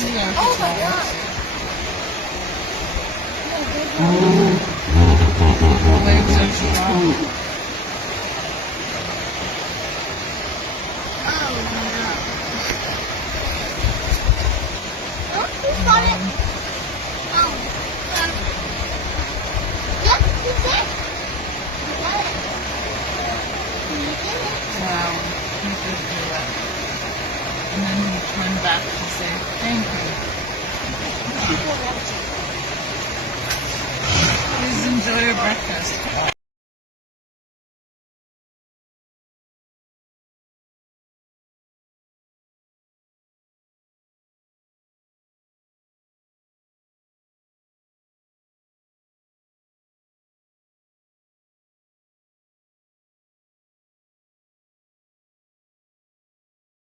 video if Oh it's my all god. the legs are strong. Oh no. Oh, who got it? Oh. Yep, you did. You got it. You did it. Wow, he did do that. And then he turned back to say thank you. People watching. Please enjoy your breakfast.